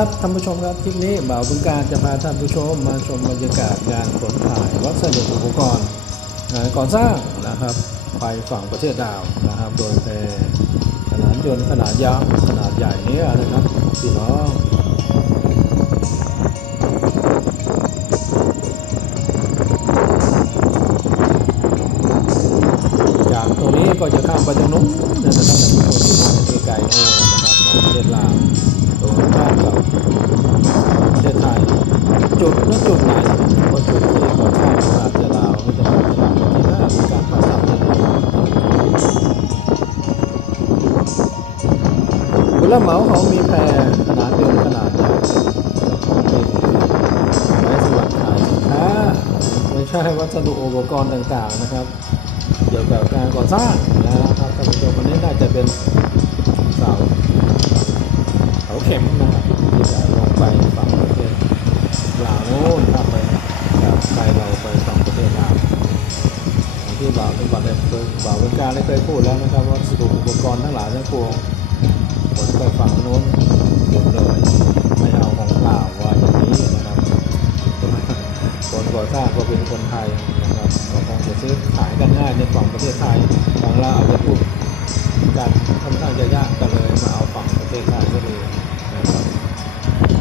ครับท่านผู้ชมครับคลิปนี้บ่าวบุญการจะพาท่านผู้ชมมาชมบรรยากาศงานขนถ่ายวัสดุอุปกรณ์งานก่อสร้างนะครับไปฝั่งประเทศลาวนะครับ โดยแพขนาดยนต์ขนาดยาวขนาดใหญ่เนี้นะครับพี่น้องจากตรงนี้ก็จะข้ามไปตรงนู้นนะครับ ตรงข้ากับประเทศไทยจุดนั้นจุดไหนว่าจุดที่ก่อสร้างตลาดเจลาวไม่จะเป็นตลาดที่น่ามีการผ่าตัดเลยคุณรับเหมาเขามีแพรขนาดยนต์ขนาดใหญ่เป็นไว้สำหรับขายสินค้าไม่ใช่วัสดุอุปกรณ์ต่างๆนะครับ เกี่ยวกับการก่อสร้างนะครับท่านผู้ชมวันนี้น่าจะเป็น ขาเข็มนะครับที่จะลงไปฝั่งประเทศลาวโน้นครับไปจากไทยเราไปฝั่งประเทศลาวอย่างที่บ่าวเป็นบัตรเคยบ่าวเป็นการได้เคยพูดแล้วนะครับว่าสดุอุปกรณ์ทั้งหลายทั้งปวงขนไปฝั่งโน้นหมดเลยไม่เอาของลาวว่าอย่างนี้นะครับคนก่อสร้างก็เป็นคนไทยนะครับก็คงจะซื้อขายกันง่ายในฝั่งประเทศไทยฝั่งลาวอาจจะพูดกันค่อนข้างจะยากกันเลยมาเอาฝั่งประเทศไทยก็เลย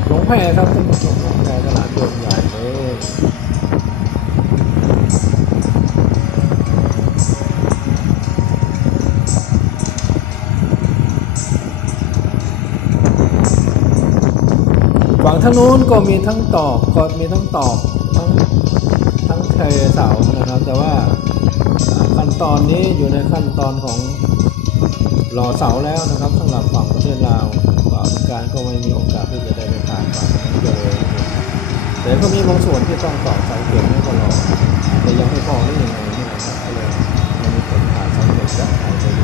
หลงแพครับท่านผู้ชมหลงแพตลาดโยนใหญ่เลยฝั่งทางนู้นก็มีทั้งตอกก็มีทั้งตอกทั้งทั้งเทเสานะครับ แต่ว่าขั้นตอนนี้อยู่ในขั้นตอนของหล่อเสาแล้วนะครับสำหรับฝั่งประเทศลาวาวการก็ไม่มีโอกาสที่จะได้ไปผ่านฝั่งนั้นเลย แต่ก็มีบางส่วนที่ต้องต่อสายเข็มให้ก็รอแต่ยังไม่พอได้ยังไงนี่นะครับก็เลยยังมีคนผ่านสายเข็มจากไทยไปดู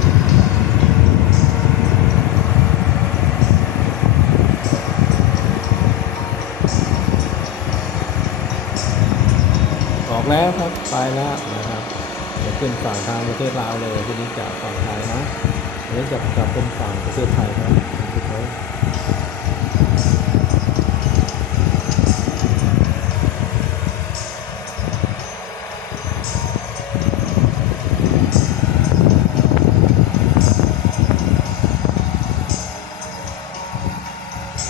ออกแล้วครับไปแล้วนะครับจะขึ้นฝั่งทางประเทศลาวเลยทีนี้จากฝั่งไทยนะอันนี้จะกลับเป็นฝั่งประเทศไทยครับ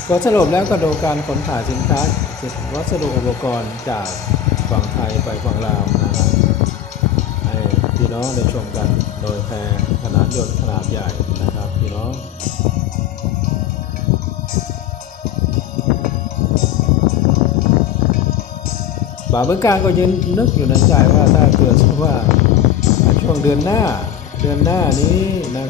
ก็สรุปแล้วก็ดูการขนถ่ายสินค้าวัสดุอุปกรณ์จากฝั่งไทยไปฝั่งลาวนะครับให้พี่น้องได้ชมกันโดยแพรขนาดยนต์ขนาดใหญ่นะครับพี่น้องบ่าวเบื้องการก็ยืนนึกอยู่ในใจว่าถ้าเกิดว่าช่วงเดือนหน้าเดือนหน้านี้นะ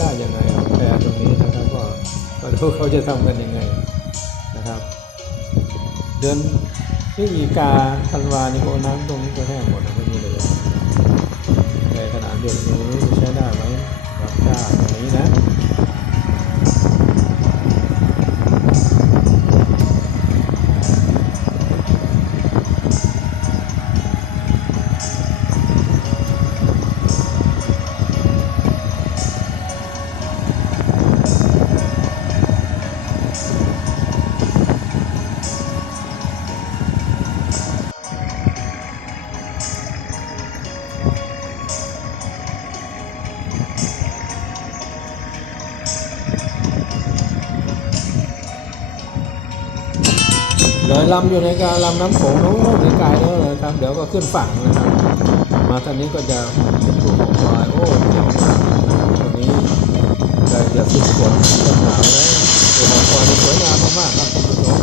ได้ยังไงเอาแพรตรงนี้นะครับก็มาดูเขาจะทำกันยังไงนะครับ เดือนพฤศจิกาธันวานี่ก็น้ำตรงนี้ก็แห้งหมดแล้วไม่มีเลยแต่ขนาดเดือนนี้ใช้ได้ไหมรับได้ตรงนี้นะ เลยลำอยู่ในการลำน้ำโขงนู้นในไกลแล้วเลยครับ เดี๋ยวก็ขึ้นฝั่งนะครับ มาทางนี้ก็จะเป็นกลุ่มของควายโอ้เจ๋งมากตรงนี้ใกล้จะสิ้นฝนจะหนาวแล้วตัวของควายสวยงามมากๆครับท่านผู้ชม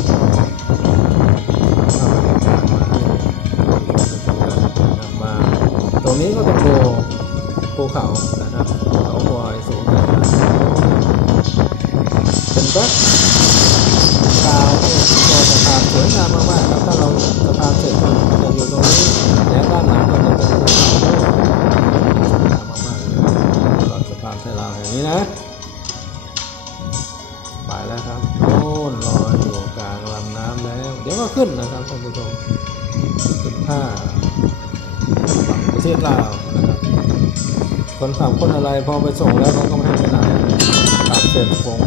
มาตรงนี้ก็เป็นโบภูเขานะครับเขาควายสูงใหญ่มากเป็นแบ็ค สวยงามมากๆครับถ้าเราสะพานเสร็จจะอยู่ตรงนี้แล้วด้านหลังก็จะเป็นภูเขาสวยงามมากๆเลยตลอดสะพานไทยลาวแห่งนี้นะไปแล้วครับโน่นลอยอยู่กลางลำน้ำแล้ว เดี๋ยวก็ขึ้นนะครับท่านผู้ชมขึ้นท่าฝั่งประเทศลาวนะครับคนขับคนอะไรพอไปส่งแล้วเขาก็ไม่ให้ไปไหน ขับเสร็จคง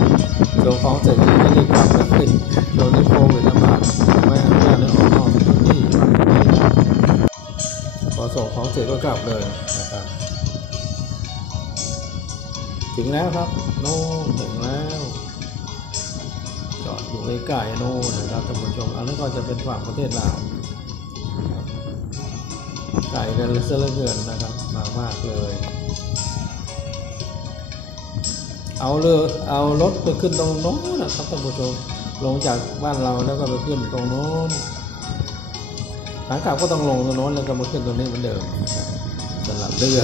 ส่งของเสร็จก็ให้รีบกลับแล้วขึ้นโดนที่โควิดระบาดไม่อนุญาตให้ออกนอกพื้นที่พอส่งของเสร็จก็กลับเลยนะครับถึงแล้วครับ โน่นถึงแล้วจอดอยู่ใกล้ๆโน่นนะครับท่านผู้ชมอันนั้นก็จะเป็นฝั่งประเทศลาวไกลกันเหลือเลือเกินนะครับมากมากเลย เอาเรือเอารถไปขึ้นตรงโน้นนะครับท่านผู้ชมลงจากบ้านเราแล้วก็ไปขึ้นตรงโน้นขากลับก็ต้องลงตรงโน้นแล้วก็มาขึ้นตรงนี้เหมือนเดิมสำหรับเรือ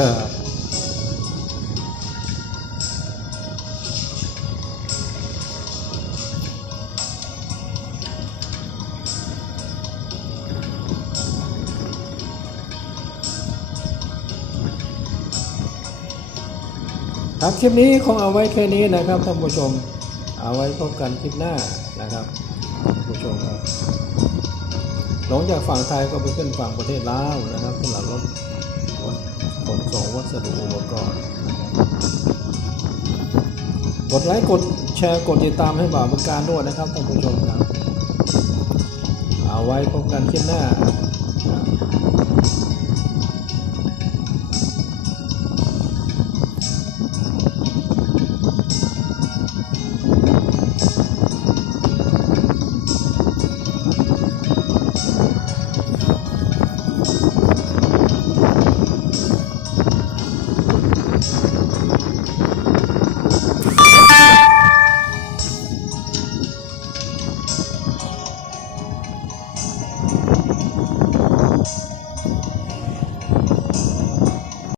ครับคลิปนี้คงเอาไว้แค่นี้นะครับท่านผู้ชม เอาไว้พบกันคลิปหน้านะครับท่านผู้ชมครับลงจากฝั่งไทยก็ไปขึ้นฝั่งประเทศลาวนะครับสำหรับรถขนส่งวัสดุอุปกรณ์นะครับกดไลค์กดแชร์กดติดตามให้บ่าวประการด้วยนะครับท่านผู้ชมครับ เอาไว้พบกันคลิปหน้า